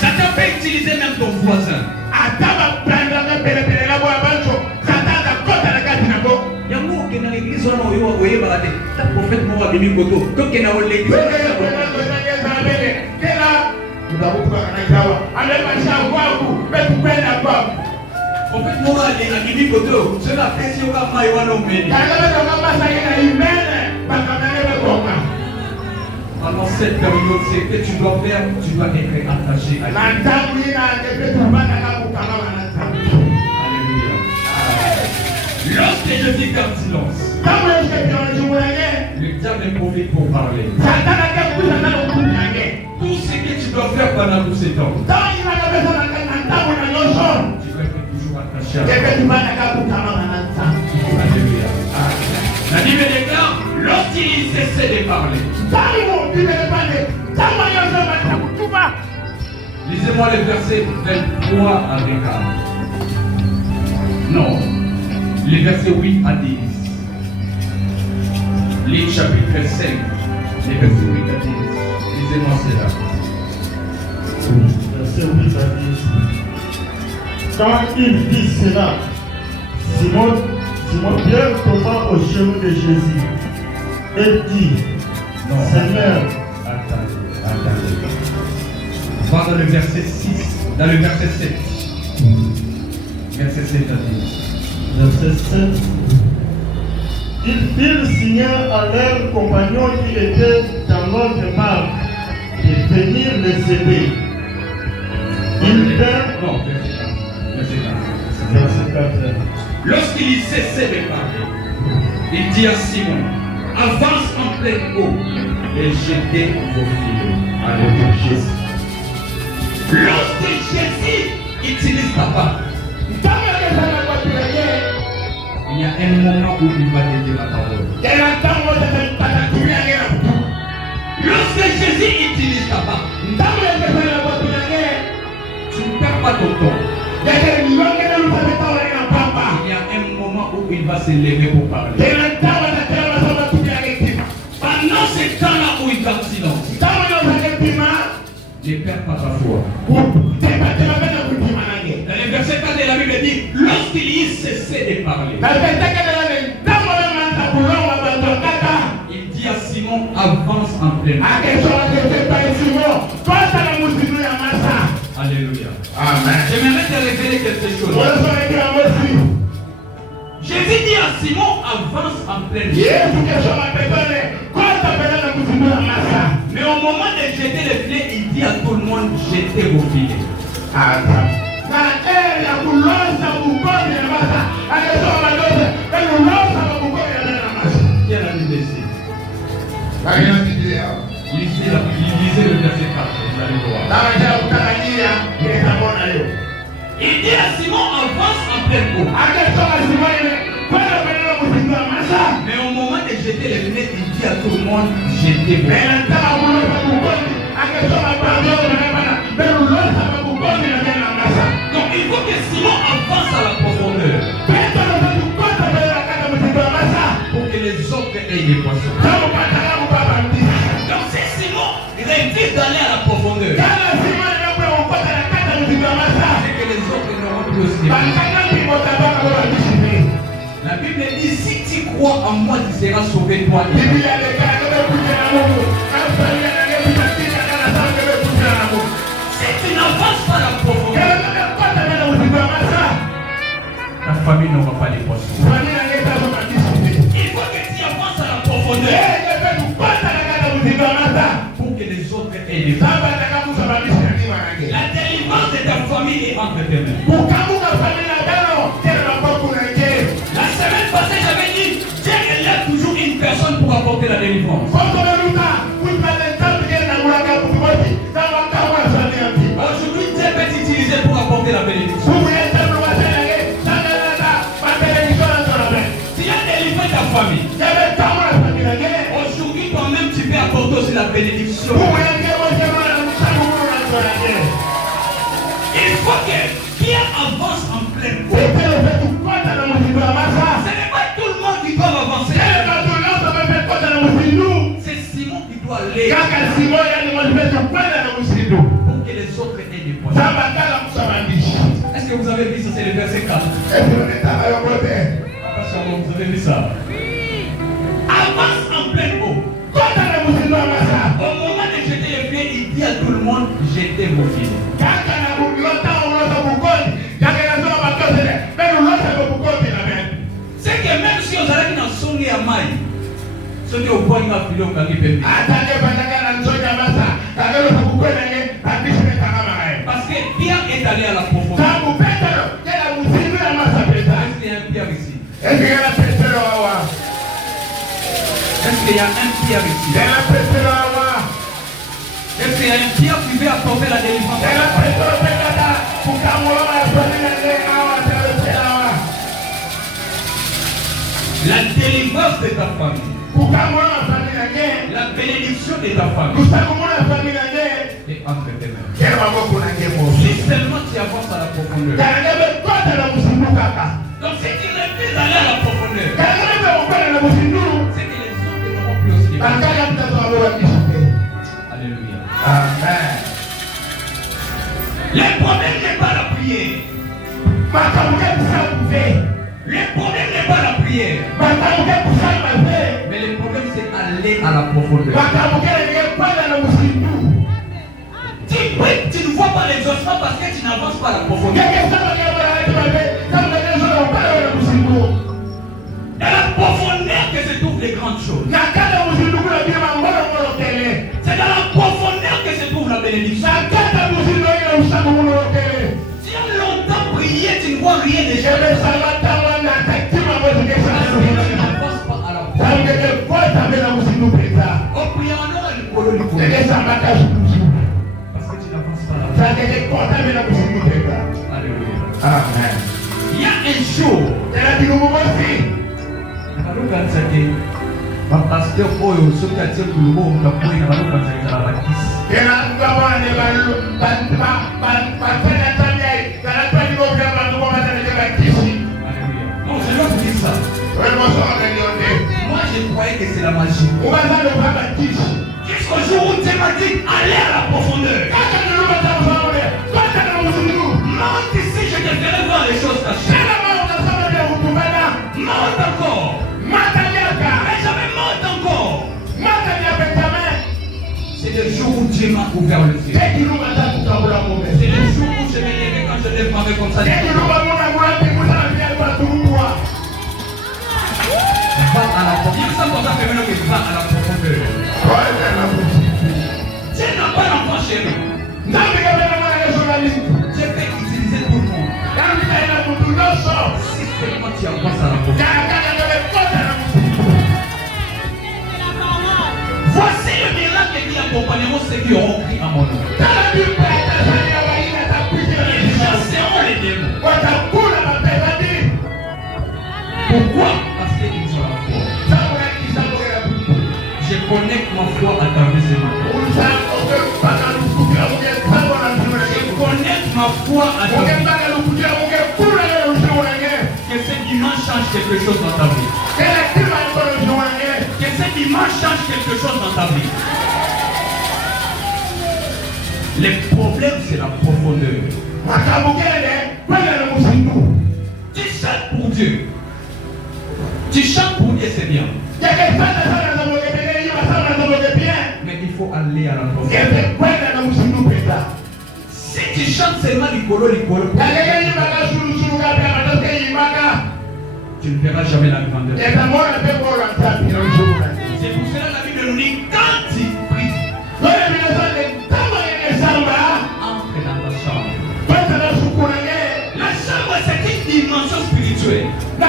Satan peut utiliser même ton voisin. L'église, on a eu un prophète mort à Bimikoto. Donc, il y a l'église. Prophète mort à Bimikoto. C'est la question à Maïwano Meni. Pendant cette période, c'est que tu dois faire, tu dois être attaché à Dieu. Alléluia. Lorsque je dis garde silence, le diable profite pour parler. Tout ce que tu dois faire pendant tous ces temps, tu dois être toujours attaché à Dieu. Alléluia. La Bible déclare, lorsqu'il cessait de parler. Lisez-moi les versets 23 à 24. Non, les versets 8 à 10. Les chapitres 5, les versets 8 à 10. Lisez-moi cela. Verset 8 à 10. Quand il dit cela, Simon Pierre tomba au chemin de Jésus et dit, Seigneur, Attendez. On va dans le verset 6, dans le verset 7. Verset 7 à 10. Verset 7. Ils firent signer à leurs compagnons qui étaient dans l'autre barque de venir les aider. Ils vinrent. Non, Verset 4. Lorsqu'il cessait de parler, il dit à Simon, avance en pleine eau et jetez vos filets. Alléluia, Jésus. Lorsque Jésus utilise ta barque, il y a un moment où il va te dire la parole. Lorsque Jésus utilise ta barque, tu ne perds pas ton temps. Il y a un moment où il va se lever pour parler. Pendant ce temps-là où il garde silence, ne perds pas ta foi. Dans le verset 4 de la Bible dit, lorsqu'il y cessait de parler, il dit à Simon, avance en pleine. Alléluia. Amen. J'aimerais te révéler quelque chose. Jésus dit à Simon, avance en pleine. Mais au moment de jeter les filets, il dit à tout le monde, jetez vos filets. Qui a la Bible ici? Lisez le verset 4, vous allez voir. Il dit à Simon, avance en pleine eau. Mais au moment de jeter les filets, il dit à tout le monde, jetez vos filets. Donc il faut que Simon avance à la profondeur pour que les autres aient des poissons. Donc si Simon refuse d'aller à la profondeur, c'est que les autres n'auront plus aussi. La Bible dit, si tu crois en moi, tu seras sauvé toi. Si tu n'avances pas à la profondeur, ta famille n'aura pas les poissons. Il faut que tu avances à la profondeur pour que les autres aient les poissons. La délivrance de ta famille est entre tes mains. La semaine passée, j'avais dit, Dieu élève toujours une personne pour apporter la délivrance. Aujourd'hui, Dieu peut t'utiliser pour apporter la bénédiction. Si tu as délivré ta famille, aujourd'hui, toi-même, tu peux apporter aussi la bénédiction. Il faut que Pierre avance en pleine eau. Ce n'est pas tout le monde qui doit avancer. C'est Simon qui doit aller pour que les autres aient des poissons. Est-ce que vous avez vu ça? C'est le verset 4. Vous avez vu ça? Avance en pleine eau. Au moment de jeter les filets, il dit à tout le monde, jetez vos filets. C'est que même si on s'arrête dans son nez à maille, ce qui est au point de la filet au canipe. Parce que Pierre est allé à la profondeur. Est-ce qu'il y a un Pierre ici? Est-ce qu'il y a un Pierre ici? Est-ce qu'il y a un Pierre qui veut apporter la délivrance? La délivrance de ta famille, la bénédiction de ta famille est entre tes mains. Si seulement tu avances à la profondeur. Donc si tu refuses d'aller à la profondeur, c'est que les autres n'auront plus aussi. Alléluia. Amen. Le problème n'est pas la prière. Le problème n'est pas la prière. Mais le problème c'est à à la profondeur. Tu ne vois pas l'exhaustion parce que tu n'avances pas à la profondeur. Dans la profondeur que se trouvent les grandes choses. C'est dans la profondeur que se trouve la bénédiction. Tu as longtemps prié, tu ne vois rien déjà. Tu n'avances pas à la profondeur. En priant, on aura le polo du polo. Parce que tu n'avances pas à la profondeur. Amen. Il y a un jour. Pasteur Oyo, ce qui a dit que le mot on a pris dans la non, je ne dis ça. Moi, je croyais que c'est la magie. Jusqu'au jour où Dieu m'a dit, allez à la profondeur. Monte ici, je te ferai voir les choses cachées. Monte encore. C'est le jour où Dieu m'a ouvert le ciel. C'est le jour où je me lève quand je lève ma main comme ça. Va à la profondeur. Va à la profondeur. Dieu n'a pas d'enfant chéri. Dieu peut utiliser tout le monde. Si seulement tu avances à la profondeur. Voici le miracle qui accompagneront ceux qui auront pris à mon nom. Ils chasseront les démons. Pourquoi? Parce qu'ils ont la foi. Je connecte ma foi à ta vie ce matin. Je connecte ma foi à ta vie. Que ce dimanche change quelque chose dans ta vie. Que ce dimanche change quelque chose dans ta vie. Les problèmes, c'est la profondeur. Tu chantes pour Dieu. Tu chantes pour Dieu, c'est bien. Mais il faut aller à la profondeur. Si tu chantes seulement l'icolo, tu ne verras jamais la grandeur. C'est pour cela que la Bible nous dit, quand tu pries, entre dans ta chambre. La chambre, c'est une dimension spirituelle. Ne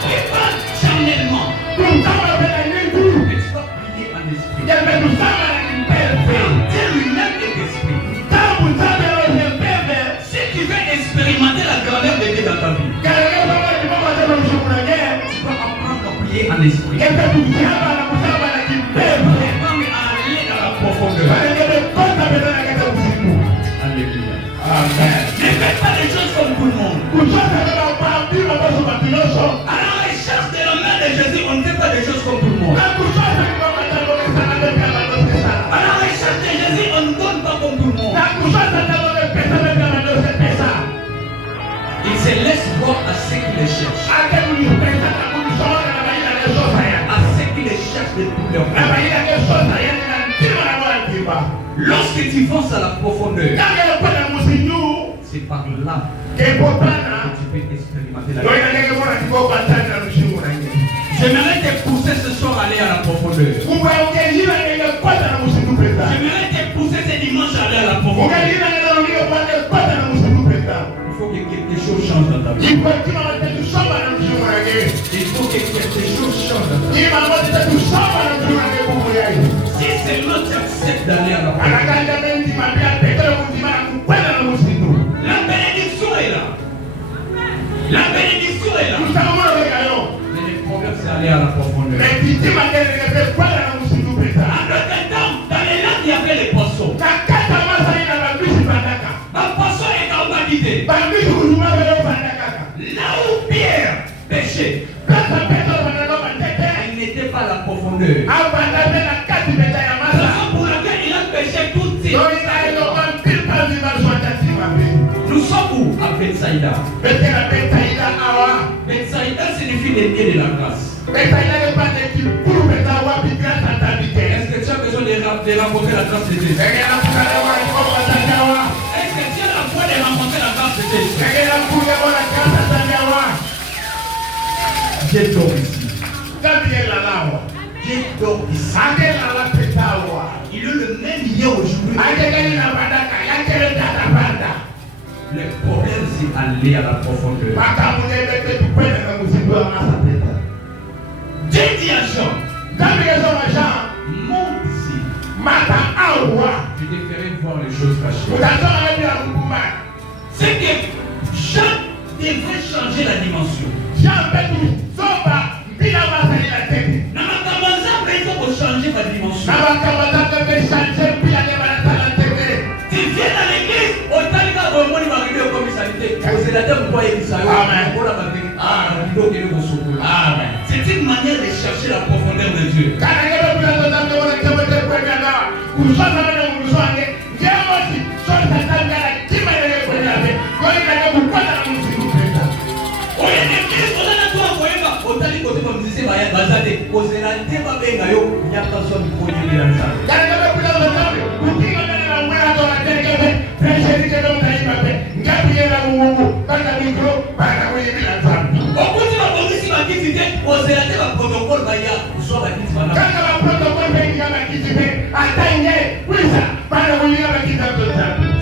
prie pas charnellement. Mais tu dois prier en esprit. Dieu lui-même est esprit. Si tu veux expérimenter la grandeur de Dieu dans ta vie, tu dois apprendre à prier en esprit. Aller dans la profondeur. Alléluia. Amen. Ne fais pas les choses comme tout le monde. À la recherche de la main de Jésus, on ne fait pas des choses comme tout le monde. À la recherche de Jésus, on ne donne pas comme tout le monde. Il se laisse voir à ceux qui les cherchent. À ceux qui les cherchent de tout leur cœur. Lorsque tu fonces à la profondeur, c'est par là que tu peux expérimenter la vie. J'aimerais te pousser ce soir à aller à la profondeur. J'aimerais te pousser ce dimanche à aller à la profondeur. Il faut que quelque chose change dans ta vie. Il faut que quelque chose change dans ta vie. Si seulement tu acceptes d'aller à la profondeur. La bénédiction est là. La bénédiction est là. Mais le problème c'est aller à la profondeur. En d'autres temps, dans les lacs il y avait les poissons. Un poisson est en bandité. Là où Pierre pêchait, il n'était pas à la profondeur. Pour laquelle il a pêché toute cette. Nous sommes où? À Bethsaïda. Bethsaïda signifie les pieds de la grâce. Est-ce que tu as besoin de rencontrer la grâce de Dieu? Est-ce que tu as la foi de rencontrer la grâce de Dieu? Dieu dort ici. Dieu dort ici. Il est le même hier aujourd'hui. Le problème c'est aller à la profondeur. Dieu dit à Jean, monte ici. Je te ferai voir les choses cachées. C'est que Jean devrait changer la dimension. Il faut changer ma dimension. Tu viens à l'église, c'est une manière de chercher la profondeur de Dieu.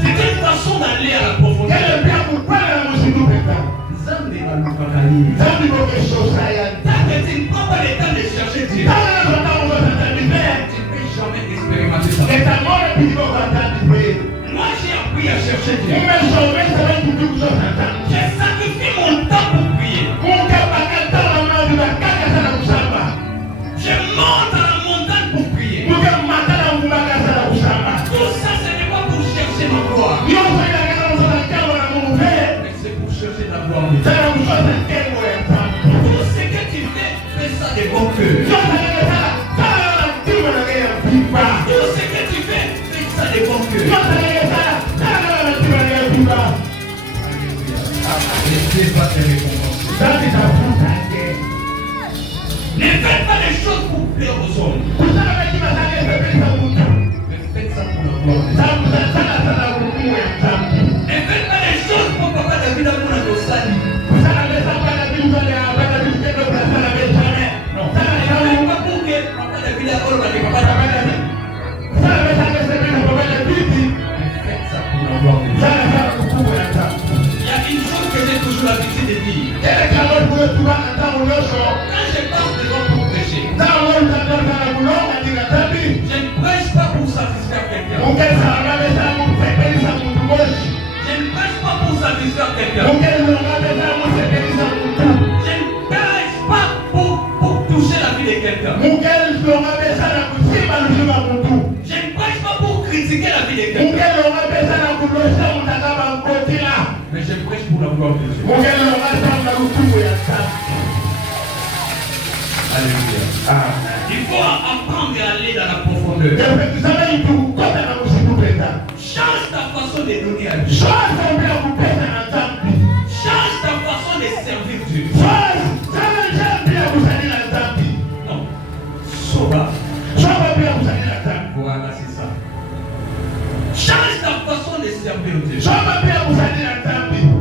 C'est une façon d'aller à la profondeur. Tu ne prends pas le temps de chercher Dieu. Tu ne peux jamais expérimenter ça. Moi j'ai appris à chercher Dieu. J'ai sacrifié mon temps pour prier. Je monte à la montagne pour prier. Tout ça ce n'est pas pour chercher ma gloire. Mais c'est pour chercher ta gloire. Tout ce que tu fais, fais ça de bon cœur. Tout ce que tu fais, fais ça de bon cœur. Et Dieu va te récompenser. Ne faites pas les choses pour plaire aux hommes. Mais faites ça pour la gloire de Dieu. Ne faites pas les choses pour papa David à mon adosali. Non. Ne faites pas pour que papa David a papa David. Mais faites ça pour la gloire de Dieu. Il y a une chose que j'ai toujours l'habitude de dire. Quand je passe devant pour prêcher, je ne prêche pas pour satisfaire quelqu'un. Je ne prêche pas pour satisfaire quelqu'un. Je ne prêche pas pour toucher la vie de quelqu'un. Je ne prêche pas pour critiquer la vie de quelqu'un. Mais je prêche pour la gloire de Dieu. Alléluia. Il faut apprendre à aller dans la profondeur. Change ta façon de donner à Dieu. Change ta façon de servir Dieu. Non. Soba. Voilà, c'est ça. Change ta façon de servir Dieu.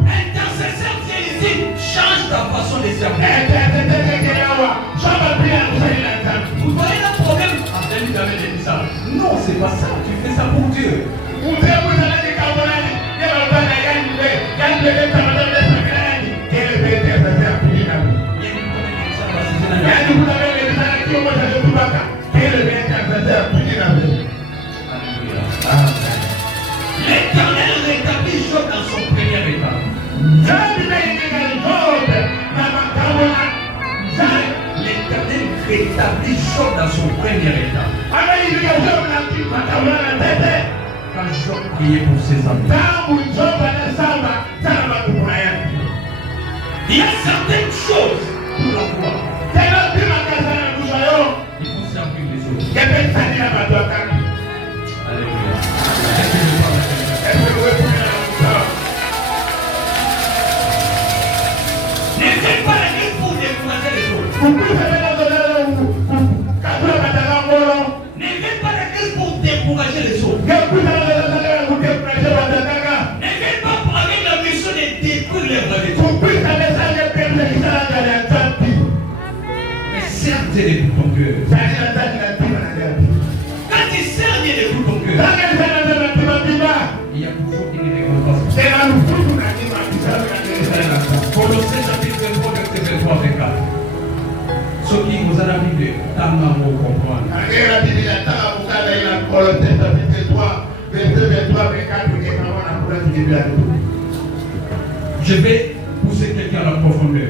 Intercesseur, viens ici. Change ta façon de servir. Vous voyez le problème? Non, c'est pas ça. Tu fais ça pour Dieu. L'Éternel rétablit Job dans son premier état. L'Éternel rétablit Job dans son premier état. Quand Job priait pour ses amis. Il y a certaines choses pour la voir. Il faut servir les autres. Alléluia. Ne fais pas la il y a toujours une récompense. Colossiens chapitre 23, verset 23 et 4. Ce qui vous a la Bible, tellement vous comprendre. Je vais pousser quelqu'un à la profondeur.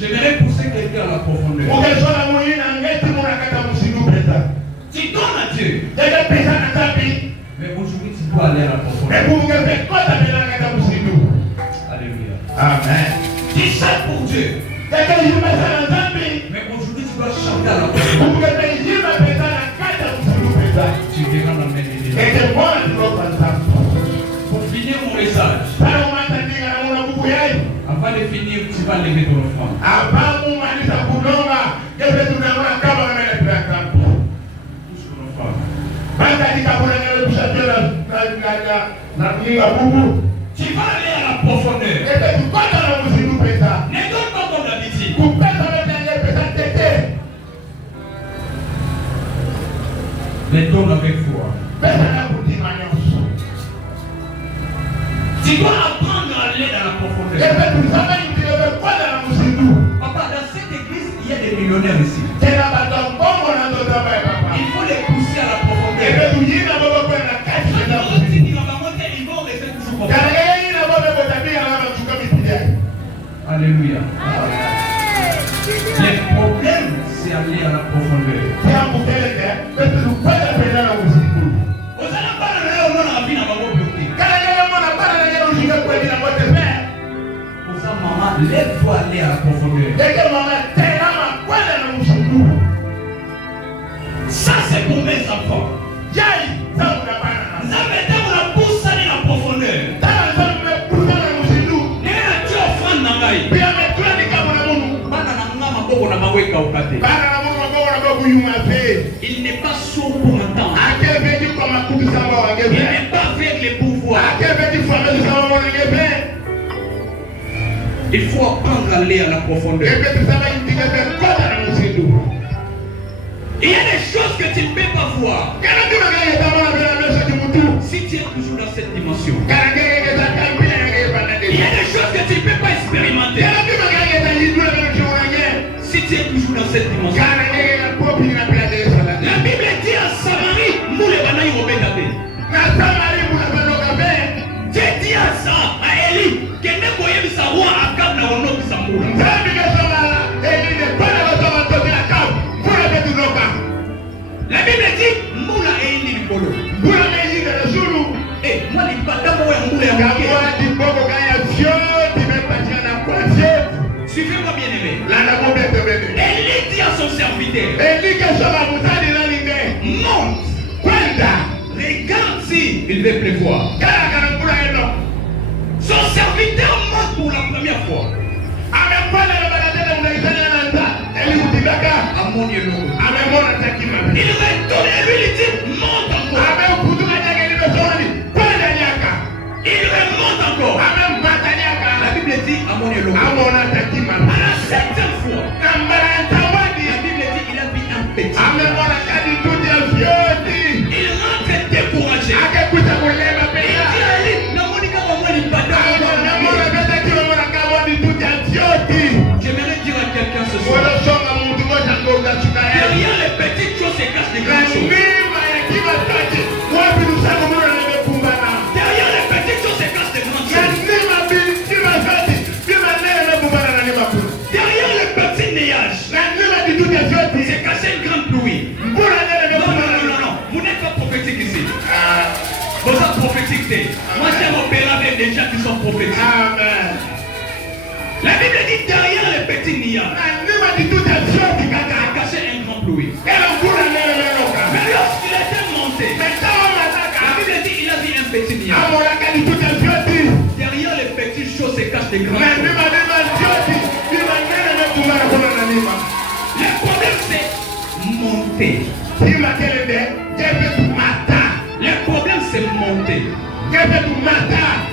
J'aimerais pousser quelqu'un à la profondeur. Tu donnes à Dieu. Mais aujourd'hui, tu dois aller à la profondeur. Alléluia. Amen. Tu sais pour Dieu. Mais aujourd'hui, tu dois chanter à la profondeur. Tu verras la main de Dieu. Pour finir mon message, avant de finir, tu vas lever ton offrande. Touche ton offrande. Tu vas aller à la profondeur. Ne donne pas comme d'habitude. Mais donne avec foi. Tu dois apprendre à aller dans la profondeur. Papa, dans cette église, il y a des millionnaires ici. Il faut les pousser à la profondeur. Alléluia. Les problèmes, c'est aller à la profondeur. Pour ça, maman, lève-toi aller à la profondeur. Ça, c'est pour mes enfants. Nous avons la pousse aller à la profondeur. Il n'est pas sourd pour entendre. Il n'est pas aveugle pour voir. Il faut apprendre à aller à la profondeur. Il y a des choses que tu ne peux pas voir. Si tu es toujours dans cette dimension. Il y a des choses que tu ne peux pas expérimenter. Si tu es toujours dans cette dimension. La Bible dit à Samarie, nous les banaïs au Bédabé. Dieu dit à ça, à Élie, que ne voyez pas savoir à Cap na ono qui s'amoura. La Bible dit, moula Élie du polo. Eh, moi les patins, moi moula suivez-moi bien aimé. Élie dit à son serviteur, monte, regarde si il va pleuvoir. Son serviteur monte pour la première fois. Il retourne et lui dit, monte encore. Il remonte encore. La Bible dit, à mon éloge. À la 7e fois, la Bible dit, il a vu un petit. Il rentre découragé. Il dit à Élie, j'aimerais dire à quelqu'un ce soir, derrière les petites choses se cachent des grandes choses. Derrière les petites choses se cachent des grandes choses. Derrière le petit nuage se cachait une grande pluie. Non. Vous n'êtes pas prophétique ici. Vous êtes prophétique. Moi j'aime opérer avec des gens qui sont prophétiques. Amen. La Bible dit derrière les petits nuages se cachait une grande pluie. Mais lorsqu'il était monté, la Bible dit il a vu un petit nuage. Derrière les petites choses se cachent des grandes choses. Le problème c'est monter. Le problème c'est monter.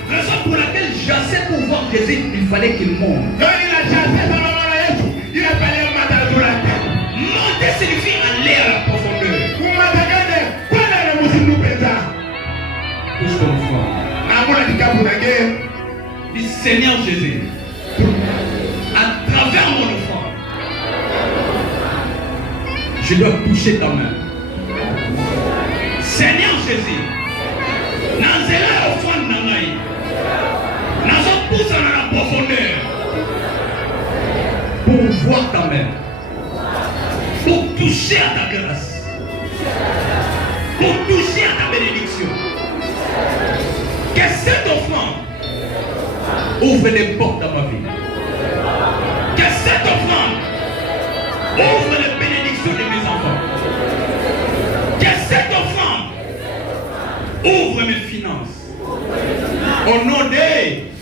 Raison pour laquelle j'essaie pour voir Jésus, il fallait qu'il monte. Monter signifie aller à la profondeur. Seigneur Jésus, à travers mon offrande, je dois toucher ta main. Seigneur Jésus, Nanzela offrande nangai, Nazopoussa dans la profondeur, pour voir ta main, pour toucher à ta grâce, pour toucher à ta bénédiction. Que cette offrande ouvre des portes dans ma vie. Que cette offrande ouvre les bénédictions de mes enfants. Que cette offrande ouvre mes finances. Au nom de